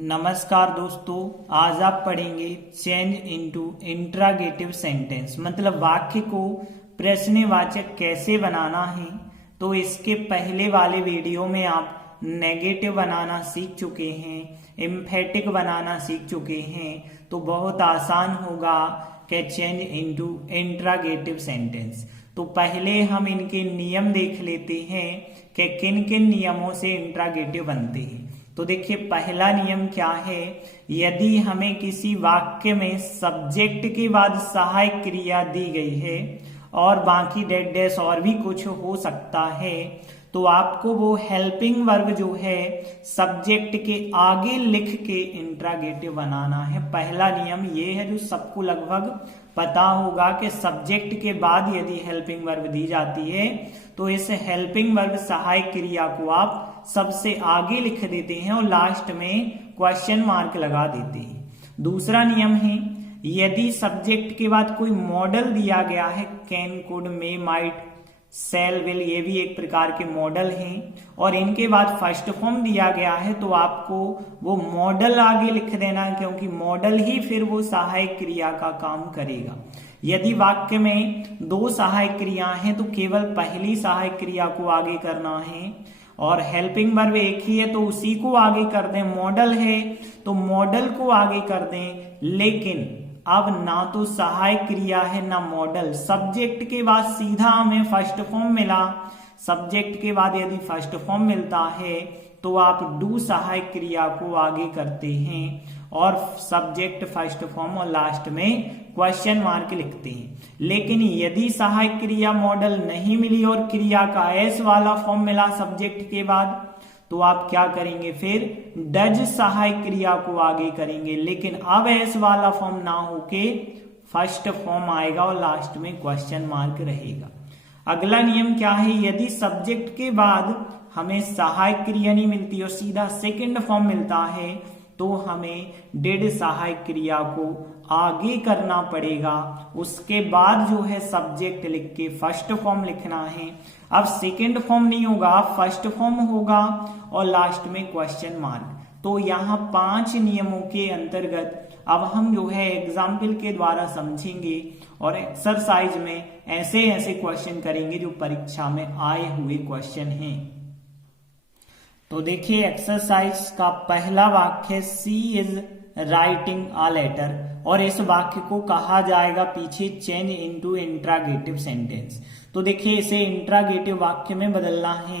नमस्कार दोस्तों, आज आप पढ़ेंगे चेंज इनटू इंट्रागेटिव सेंटेंस, मतलब वाक्य को प्रश्नवाचक कैसे बनाना है। तो इसके पहले वाले वीडियो में आप नेगेटिव बनाना सीख चुके हैं, एम्फेटिक बनाना सीख चुके हैं, तो बहुत आसान होगा कि चेंज इनटू इंट्रागेटिव सेंटेंस। तो पहले हम इनके नियम देख लेते हैं कि किन किन नियमों से इंट्रागेटिव बनते हैं। तो देखिए, पहला नियम क्या है, यदि हमें किसी वाक्य में सब्जेक्ट के बाद सहायक क्रिया दी गई है और बाकी डेड डैश और भी कुछ हो सकता है, तो आपको वो हेल्पिंग वर्ब जो है सब्जेक्ट के आगे लिख के इंट्रागेटिव बनाना है। पहला नियम ये है जो सबको लगभग पता होगा कि सब्जेक्ट के बाद यदि हेल्पिंग वर्ब दी जाती है तो इस हेल्पिंग वर्ब सहायक क्रिया को आप सबसे आगे लिख देते हैं और लास्ट में क्वेश्चन मार्क लगा देते हैं। दूसरा नियम है, यदि सब्जेक्ट के बाद कोई मॉडल दिया गया है, can, could, may, might, shall, will, ये भी एक प्रकार के मॉडल हैं, और इनके बाद फर्स्ट फॉर्म दिया गया है, तो आपको वो मॉडल आगे लिख देना है, क्योंकि मॉडल ही फिर वो सहायक क्रिया का काम करेगा। यदि वाक्य में दो सहायक क्रिया हैं तो केवल पहली सहायक क्रिया को आगे करना है, और हेल्पिंग वर्ब एक ही है तो उसी को आगे कर दें। मॉडल है तो मॉडल को आगे कर दें, लेकिन अब ना तो सहायक क्रिया है ना मॉडल, सब्जेक्ट के बाद सीधा हमें फर्स्ट फॉर्म मिला। सब्जेक्ट के बाद यदि फर्स्ट फॉर्म मिलता है तो आप डू सहायक क्रिया को आगे करते हैं और सब्जेक्ट फर्स्ट फॉर्म और लास्ट में क्वेश्चन मार्क लिखते हैं। लेकिन यदि सहायक क्रिया मॉडल नहीं मिली और क्रिया का एस वाला फॉर्म मिला सब्जेक्ट के बाद, तो आप क्या करेंगे, फिर डज सहायक क्रिया को आगे करेंगे, लेकिन अब एस वाला फॉर्म ना होके फर्स्ट फॉर्म आएगा और लास्ट में क्वेश्चन मार्क रहेगा। अगला नियम क्या है, यदि सब्जेक्ट के बाद हमें सहायक क्रिया नहीं मिलती और सीधा सेकंड फॉर्म मिलता है तो हमें डिड सहायक क्रिया को आगे करना पड़ेगा। उसके बाद जो है सब्जेक्ट लिख के फर्स्ट फॉर्म लिखना है। अब सेकंड फॉर्म नहीं होगा, फर्स्ट फॉर्म होगा और लास्ट में क्वेश्चन मार्क। तो यहाँ 5 नियमों के अंतर्गत अब हम जो है एग्जाम्पल के द्वारा समझेंगे और एक्सरसाइज में ऐसे ऐसे क्वेश्चन करेंगे जो परीक्षा में आए हुए क्वेश्चन हैं। तो देखिए, एक्सरसाइज का पहला वाक्य, सी इज राइटिंग अ लेटर, और इस वाक्य को कहा जाएगा पीछे चेंज इनटू इंट्रागेटिव सेंटेंस। तो देखिए, इसे इंट्रागेटिव वाक्य में बदलना है।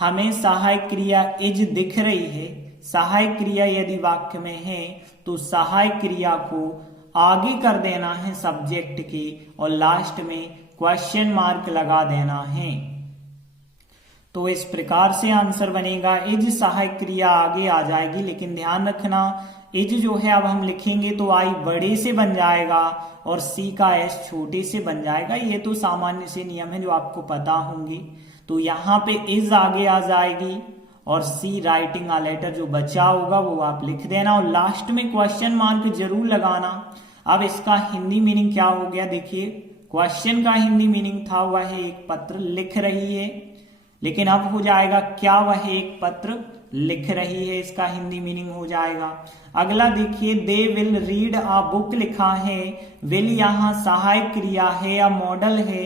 हमें सहायक क्रिया इज दिख रही है। सहायक क्रिया यदि वाक्य में है तो सहायक क्रिया को आगे कर देना है सब्जेक्ट के और लास्ट में क्वेश्चन मार्क लगा देना है। तो इस प्रकार से आंसर बनेगा, इज सहायक क्रिया आगे आ जाएगी, लेकिन ध्यान रखना इज जो है अब हम लिखेंगे तो आई बड़े से बन जाएगा और सी का एस छोटे से बन जाएगा। ये तो सामान्य से नियम है जो आपको पता होंगे। तो यहाँ पे इज आगे आ जाएगी और सी राइटिंग अ लेटर जो बचा होगा वो आप लिख देना और लास्ट में क्वेश्चन मार्क जरूर लगाना। अब इसका हिंदी मीनिंग क्या हो गया, देखिए, क्वेश्चन का हिंदी मीनिंग था वह एक पत्र लिख रही है, लेकिन अब हो जाएगा क्या वह एक पत्र लिख रही है, इसका हिंदी मीनिंग हो जाएगा। अगला देखिए, they will read a book लिखा है। विल यहाँ सहायक क्रिया है या मॉडल है,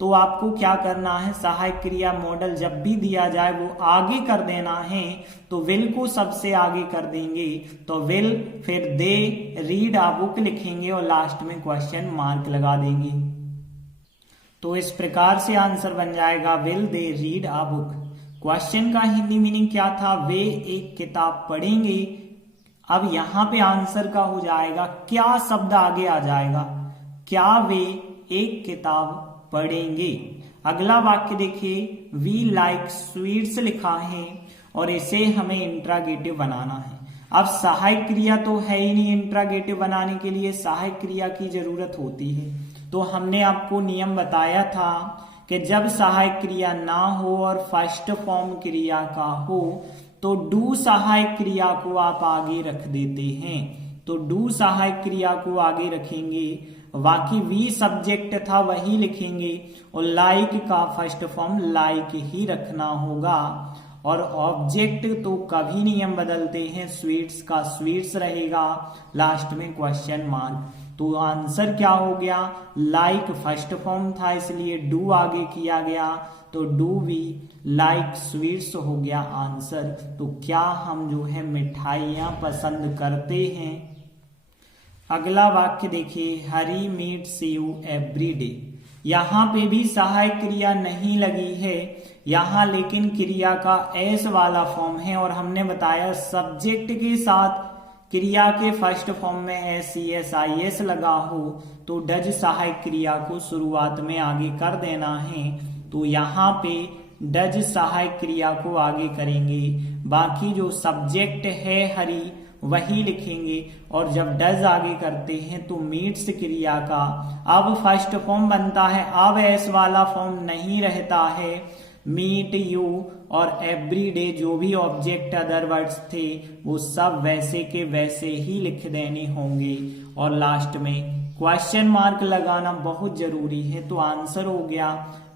तो आपको क्या करना है, सहायक क्रिया मॉडल जब भी दिया जाए वो आगे कर देना है। तो विल को सबसे आगे कर देंगे, तो विल फिर दे रीड अ बुक लिखेंगे और लास्ट में क्वेश्चन मार्क लगा देंगे। तो इस प्रकार से आंसर बन जाएगा, will they read a book. Question का हिंदी मीनिंग क्या था, वे एक किताब पढ़ेंगे। अब यहां पे आंसर का हो जाएगा, क्या शब्द आगे आ जाएगा, क्या वे एक किताब पढ़ेंगे। अगला वाक्य देखिए, वी लाइक स्वीट्स लिखा है और इसे हमें इंट्रागेटिव बनाना है। अब सहायक क्रिया तो है ही नहीं, इंट्रागेटिव बनाने के लिए सहायक क्रिया की जरूरत होती है। तो हमने आपको नियम बताया था कि जब सहायक क्रिया ना हो और फर्स्ट फॉर्म क्रिया का हो तो डू सहायक क्रिया को आप आगे रख देते हैं। तो डू सहायक क्रिया को आगे रखेंगे, बाकी वी सब्जेक्ट था वही लिखेंगे और लाइक का फर्स्ट फॉर्म लाइक ही रखना होगा और ऑब्जेक्ट तो कभी नियम बदलते हैं, स्वीट्स का स्वीट्स रहेगा, लास्ट में क्वेश्चन मार्क। तो आंसर क्या हो गया, लाइक फर्स्ट फॉर्म था इसलिए डू आगे किया गया, तो डू वी लाइक स्वीट्स हो गया आंसर। तो क्या हम जो है मिठाइयां पसंद करते हैं। अगला वाक्य देखिए, हरी मीट्स यू एवरी डे। यहां पे भी सहायक क्रिया नहीं लगी है यहां, लेकिन क्रिया का एस वाला फॉर्म है और हमने बताया सब्जेक्ट के साथ क्रिया के फर्स्ट फॉर्म में S C S I S लगा हो तो डज सहायक क्रिया को शुरुआत में आगे कर देना है। तो यहाँ पे डज सहायक क्रिया को आगे करेंगे, बाकी जो सब्जेक्ट है हरी वही लिखेंगे, और जब डज आगे करते हैं तो मीट्स क्रिया का अब फर्स्ट फॉर्म बनता है, अब एस वाला फॉर्म नहीं रहता है। मीट यू और एवरी डे जो भी ऑब्जेक्ट अदर वर्ड्स थे वो सब वैसे के वैसे ही लिख देने होंगे, और लास्ट में क्वेश्चन मार्क लगाना बहुत जरूरी है। तो आंसर हो गया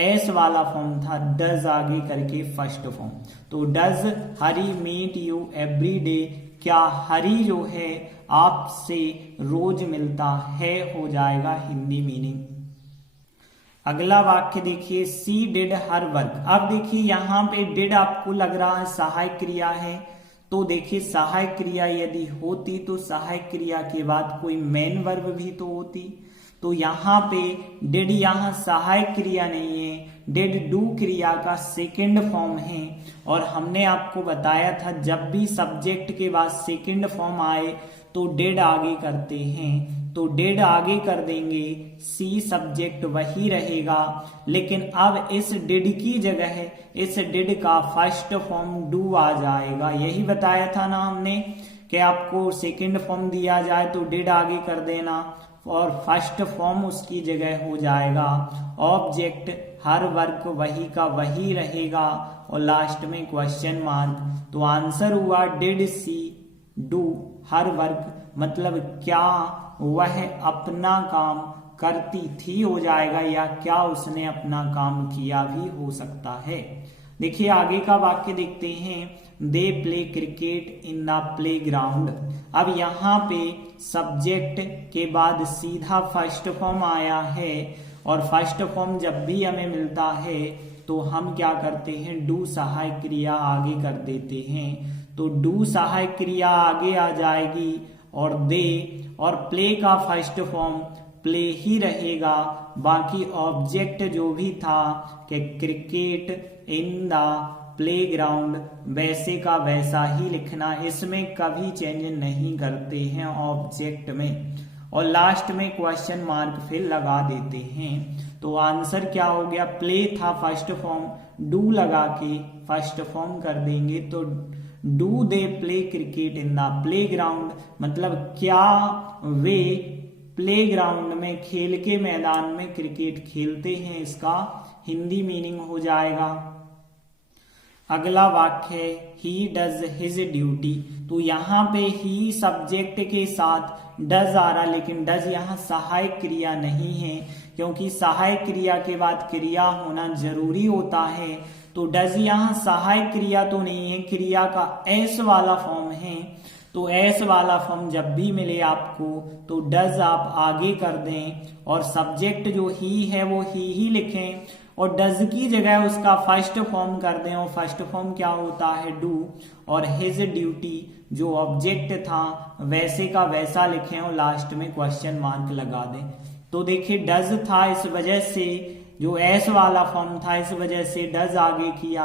एस वाला फॉर्म था, डज आगे करके फर्स्ट फॉर्म। तो does Hari meet you every day, क्या हरी जो है आपसे रोज मिलता है, हो जाएगा हिंदी मीनिंग। अगला वाक्य देखिए, सी डिड हर वर्क। अब देखिए यहाँ पे डिड आपको लग रहा है सहायक क्रिया है, तो देखिए सहायक क्रिया यदि होती तो सहायक क्रिया के बाद कोई मेन वर्ब भी तो होती। तो यहाँ पे डिड यहाँ सहायक क्रिया नहीं है, डिड डू क्रिया का सेकंड फॉर्म है, और हमने आपको बताया था जब भी सब्जेक्ट के बाद सेकंड फॉर्म आए तो डिड आगे करते हैं, तो डिड आगे कर देंगे, सी सब्जेक्ट वही रहेगा, लेकिन अब इस डिड की जगह इस डिड का फर्स्ट फॉर्म डू आ जाएगा। यही बताया था ना हमने कि आपको सेकंड फॉर्म दिया जाए तो डिड आगे कर देना और फर्स्ट फॉर्म उसकी जगह हो जाएगा। ऑब्जेक्ट हर वर्क वही का वही रहेगा, और लास्ट में क्वेश्चन मार्क। तो आंसर हुआ did she do her work, मतलब क्या वह अपना काम करती थी हो जाएगा, या क्या उसने अपना काम किया भी हो सकता है। देखिए आगे का वाक्य देखते हैं, they play cricket in the play ground. अब यहाँ पे सब्जेक्ट के बाद सीधा फर्स्ट फॉर्म आया है, और फर्स्ट फॉर्म जब भी हमें मिलता है तो हम क्या करते हैं, डू सहायक क्रिया आगे कर देते हैं। तो डू सहायक क्रिया आगे आ जाएगी, और दे और प्ले का फर्स्ट फॉर्म प्ले ही रहेगा, बाकी ऑब्जेक्ट जो भी था कि cricket in the play ground वैसे का वैसा ही लिखना, इसमें कभी चेंज नहीं करते हैं ऑब्जेक्ट में, और लास्ट में क्वेश्चन मार्क फिर लगा देते हैं। तो आंसर क्या हो गया, प्ले था फर्स्ट फॉर्म, डू लगा के फर्स्ट फॉर्म कर देंगे, तो do they play cricket in the play ground, मतलब क्या वे प्ले ग्राउंड में खेल के मैदान में क्रिकेट खेलते हैं, इसका हिंदी मीनिंग हो जाएगा। अगला वाक्य है, ही डज हिज ड्यूटी। तो यहाँ पे ही सब्जेक्ट के साथ डज आ रहा, लेकिन डज यहाँ सहायक क्रिया नहीं है, क्योंकि सहायक क्रिया के बाद क्रिया होना जरूरी होता है। तो डज यहाँ सहायक क्रिया तो नहीं है, क्रिया का एस वाला फॉर्म है। तो एस वाला फॉर्म जब भी मिले आपको तो डज आप आगे कर दें, और सब्जेक्ट जो ही है वो ही लिखें, और डज की जगह उसका फर्स्ट फॉर्म कर दें, और फर्स्ट फॉर्म क्या होता है, डू, और हिज ड्यूटी जो ऑब्जेक्ट था वैसे का वैसा लिखें, और लास्ट में क्वेश्चन मार्क लगा दें। तो देखिए डज था, इस वजह से जो एस वाला फॉर्म था इस वजह से डज आगे किया,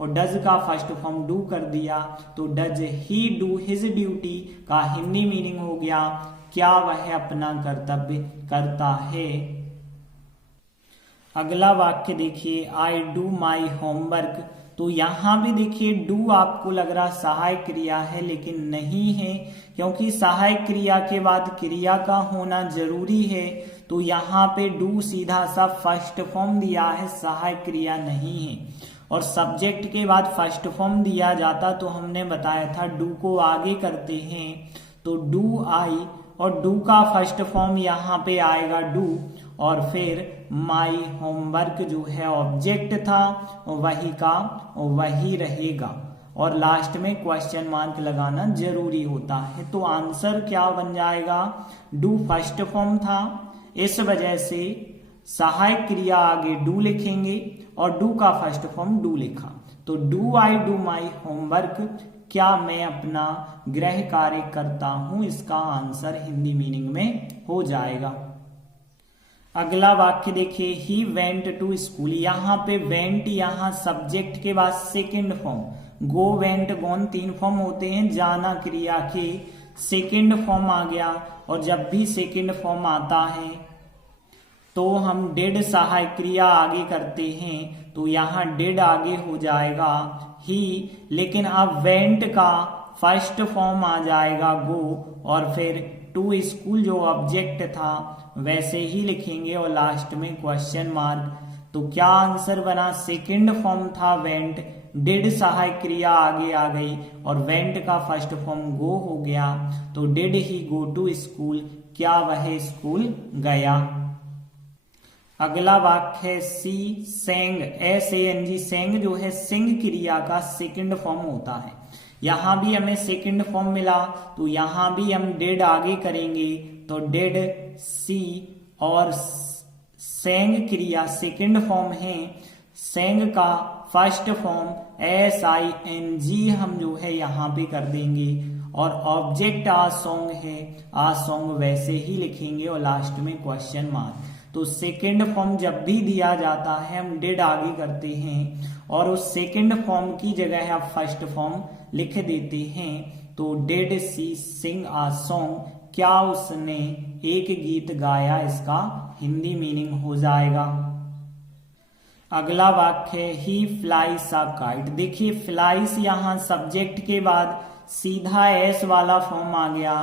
और डज का फर्स्ट फॉर्म डू कर दिया, तो does he do his duty का हिंदी मीनिंग हो गया, क्या वह अपना कर्तव्य करता है। अगला वाक्य देखिए, आई डू माई होमवर्क। तो यहाँ भी देखिए डू आपको लग रहा सहायक क्रिया है, लेकिन नहीं है, क्योंकि सहायक क्रिया के बाद क्रिया का होना जरूरी है। तो यहाँ पे डू सीधा सा फर्स्ट फॉर्म दिया है, सहायक क्रिया नहीं है, और सब्जेक्ट के बाद फर्स्ट फॉर्म दिया जाता तो हमने बताया था डू को आगे करते हैं, तो डू आई, और डू का फर्स्ट फॉर्म यहाँ पे आएगा डू, और फिर माई होमवर्क जो है ऑब्जेक्ट था वही का वही रहेगा, और लास्ट में क्वेश्चन मार्क लगाना जरूरी होता है। तो आंसर क्या बन जाएगा, डू फर्स्ट फॉर्म था, इस वजह से सहायक क्रिया आगे डू लिखेंगे और डू का फर्स्ट फॉर्म डू लिखा, तो do I do my homework, क्या मैं अपना गृह कार्य करता हूं, इसका आंसर हिंदी मीनिंग में हो जाएगा। अगला वाक्य देखिए, ही वेंट टू स्कूल, यहाँ पे वेंट यहाँ सब्जेक्ट के बाद सेकेंड फॉर्म, गो वेंट गोन 3 फॉर्म होते हैं, जाना क्रिया के सेकेंड फॉर्म आ गया, और जब भी सेकेंड फॉर्म आता है तो हम डिड सहायक क्रिया आगे करते हैं, तो यहाँ डिड आगे हो जाएगा ही, लेकिन अब वेंट का फर्स्ट फॉर्म आ जाएगा गो, और फिर टू स्कूल जो ऑब्जेक्ट था वैसे ही लिखेंगे और लास्ट में क्वेश्चन मार्क। तो क्या आंसर बना, सेकंड फॉर्म था वेंट, डिड सहायक क्रिया आगे आ गई और वेंट का फर्स्ट फॉर्म गो हो गया, तो did he go to school, क्या वह स्कूल गया। अगला वाक्य है सी सेंग, SANG, सेंग जो है सिंग क्रिया का सेकंड फॉर्म होता है, यहां भी हमें सेकंड फॉर्म मिला, तो यहां भी हम डिड आगे करेंगे, तो डिड सी, और सेंग क्रिया सेकंड फॉर्म है, सेंग का फर्स्ट फॉर्म SING हम जो है यहां पे कर देंगे, और ऑब्जेक्ट आ सॉन्ग है, आ सॉन्ग वैसे ही लिखेंगे और लास्ट में क्वेश्चन मार्क। तो सेकेंड फॉर्म जब भी दिया जाता है हम डिड आगे करते हैं और उस सेकेंड फॉर्म की जगह आप फर्स्ट फॉर्म लिख देते हैं, तो did C Singh uh song, क्या उसने एक गीत गाया, इसका हिंदी मीनिंग हो जाएगा। अगला वाक्य है ही फ्लाइज अ काइट, देखिए फ्लाइज यहाँ सब्जेक्ट के बाद सीधा एस वाला फॉर्म आ गया,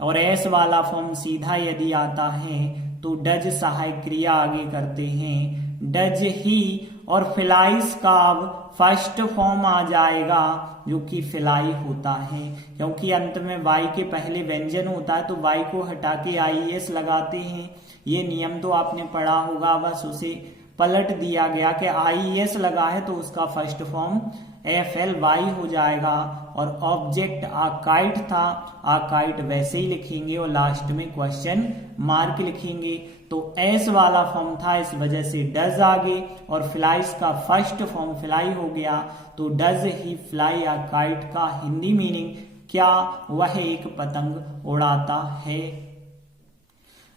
और एस वाला फॉर्म सीधा यदि आता है तो डज सहायक क्रिया आगे करते हैं, डज ही, और फ्लाइज का अब फर्स्ट फॉर्म आ जाएगा जो कि फ्लाई होता है, क्योंकि अंत में वाई के पहले व्यंजन होता है तो वाई को हटा के IES लगाते हैं। ये नियम तो आपने पढ़ा होगा, बस उसे पलट दिया गया कि IES लगा है तो उसका फर्स्ट फॉर्म FLY हो जाएगा, और ऑब्जेक्ट आकाइट था, आकाइट वैसे ही लिखेंगे और लास्ट में क्वेश्चन मार्क लिखेंगे। तो एस वाला फॉर्म था, इस वजह से डज आगे, और फ्लाइज का फर्स्ट फॉर्म फ्लाई हो गया, तो does he fly a kite का हिंदी मीनिंग, क्या वह एक पतंग उड़ाता है।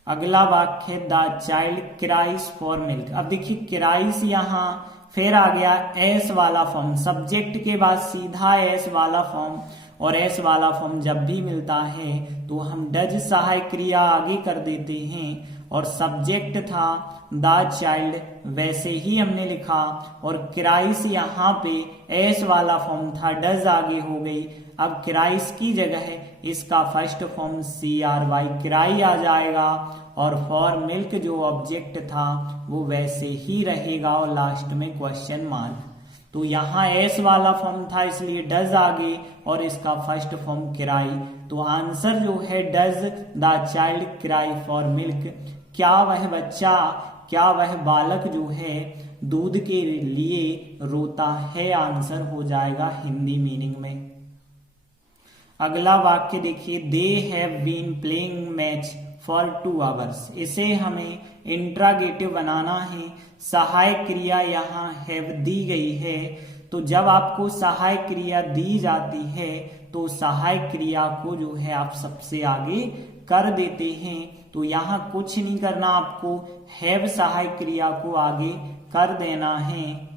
अगला वाक्य the child cries for milk, अब देखिए क्राइज यहाँ फिर आ गया एस वाला फॉर्म, सब्जेक्ट के बाद सीधा एस वाला फॉर्म, और एस वाला फॉर्म जब भी मिलता है तो हम डज सहायक क्रिया आगे कर देते हैं, और सब्जेक्ट था द चाइल्ड वैसे ही हमने लिखा, और क्राइस यहाँ पे एस वाला फॉर्म था, डज आगे हो गई, अब क्राइस की जगह इसका फर्स्ट फॉर्म CRY क्राई आ जाएगा, और फॉर मिल्क जो ऑब्जेक्ट था वो वैसे ही रहेगा और लास्ट में क्वेश्चन मार्क। तो यहाँ एस वाला फॉर्म था इसलिए डज आगे और इसका फर्स्ट फॉर्म क्राई, तो आंसर जो है does the child cry for milk, क्या वह बच्चा, क्या वह बालक जो है दूध के लिए रोता है, आंसर हो जाएगा हिंदी मीनिंग में। अगला वाक्य देखिए they have been playing match for 2 hours, इसे हमें इंट्रागेटिव बनाना है, सहायक क्रिया यहाँ हैव दी गई है, तो जब आपको सहायक क्रिया दी जाती है तो सहायक क्रिया को जो है आप सबसे आगे कर देते हैं, तो यहाँ कुछ नहीं करना, आपको हैव सहायक क्रिया को आगे कर देना है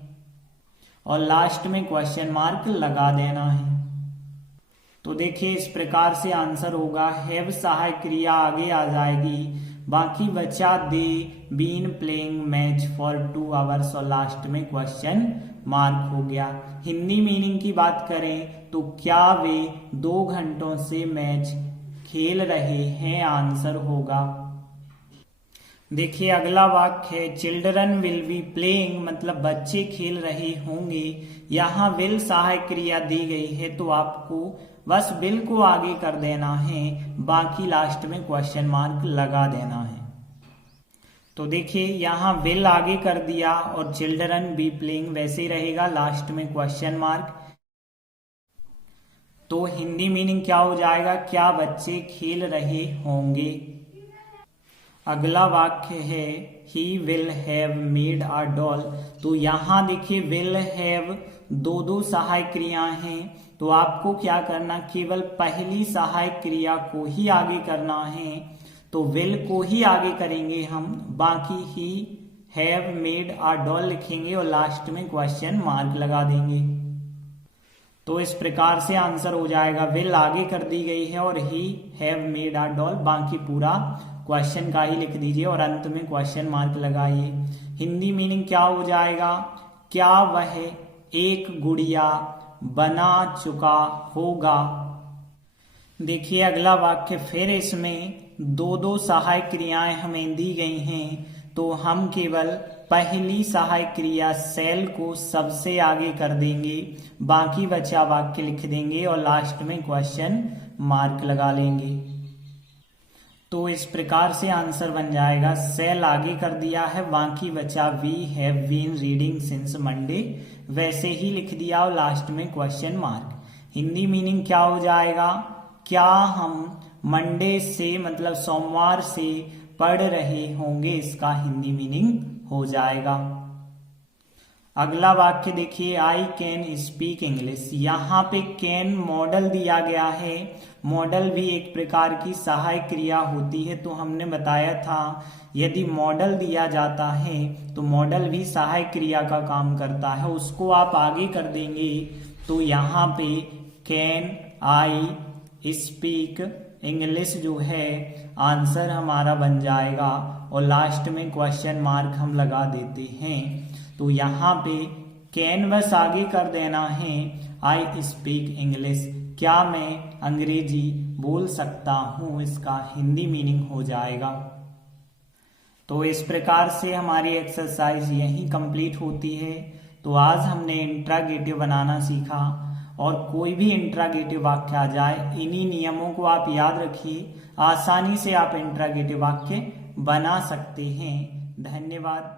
और लास्ट में क्वेश्चन मार्क लगा देना है। तो देखिए इस प्रकार से आंसर होगा हैव सहायक क्रिया आगे आ जाएगी, बाकी बचा they been playing match for 2 hours और लास्ट में क्वेश्चन मार्क हो गया। हिंदी मीनिंग की बात करें तो क्या वे 2 घंटों से मैच खेल रहे हैं, आंसर होगा। देखिए अगला वाक्य है चिल्ड्रन विल बी प्लेइंग, मतलब बच्चे खेल रहे होंगे, यहाँ विल सहायक क्रिया दी गई है तो आपको बस विल को आगे कर देना है, बाकी लास्ट में क्वेश्चन मार्क लगा देना है। तो देखिए यहाँ विल आगे कर दिया और चिल्ड्रन बी प्लेइंग वैसे ही रहेगा, लास्ट में क्वेश्चन मार्क। तो हिंदी मीनिंग क्या हो जाएगा, क्या बच्चे खेल रहे होंगे। अगला वाक्य है he will have made a doll. तो यहां देखिए विल हैव दो दो सहायक क्रियाएं हैं, तो आपको क्या करना, केवल पहली सहायक क्रिया को ही आगे करना है, तो विल को ही आगे करेंगे हम, बाकी he have made a doll लिखेंगे और लास्ट में क्वेश्चन मार्क लगा देंगे। तो इस प्रकार से आंसर हो जाएगा, विल आगे कर दी गई है और he have made a doll, बाकी पूरा क्वेश्चन का ही लिख दीजिए और अंत में क्वेश्चन मार्क लगाइए। हिंदी मीनिंग क्या हो जाएगा, क्या वह एक गुड़िया बना चुका होगा। देखिए अगला वाक्य, फिर इसमें दो दो सहायक क्रियाएं हमें दी गई हैं, तो हम केवल पहली सहायक क्रिया सेल को सबसे आगे कर देंगे, बाकी बचा वाक्य लिख देंगे और लास्ट में क्वेश्चन मार्क लगा लेंगे। तो इस प्रकार से आंसर बन जाएगा, सेल आगे कर दिया है, बाकी बचा we have been reading since Monday, वैसे ही लिख दिया और लास्ट में क्वेश्चन मार्क। हिंदी मीनिंग क्या हो जाएगा, क्या हम मंडे से मतलब सोमवार से पढ़ रहे होंगे, इसका हिंदी मीनिंग हो जाएगा। अगला वाक्य देखिए, आई कैन स्पीक इंग्लिश। यहाँ पे कैन मॉडल दिया गया है, मॉडल भी एक प्रकार की सहायक क्रिया होती है, तो हमने बताया था यदि मॉडल दिया जाता है तो मॉडल भी सहायक क्रिया का काम करता है, उसको आप आगे कर देंगे, तो यहाँ पे कैन आई स्पीक इंग्लिश जो है आंसर हमारा बन जाएगा और लास्ट में क्वेश्चन मार्क हम लगा देते हैं। तो यहाँ पे कैन बस आगे कर देना है, आई स्पीक इंग्लिश, क्या मैं अंग्रेजी बोल सकता हूँ, इसका हिंदी मीनिंग हो जाएगा। तो इस प्रकार से हमारी एक्सरसाइज यही कंप्लीट होती है। तो आज हमने इंट्रागेटिव बनाना सीखा और कोई भी इंट्रागेटिव वाक्य आ जाए, इन्हीं नियमों को आप याद रखिए, आसानी से आप इंट्रागेटिव वाक्य बना सकते हैं। धन्यवाद।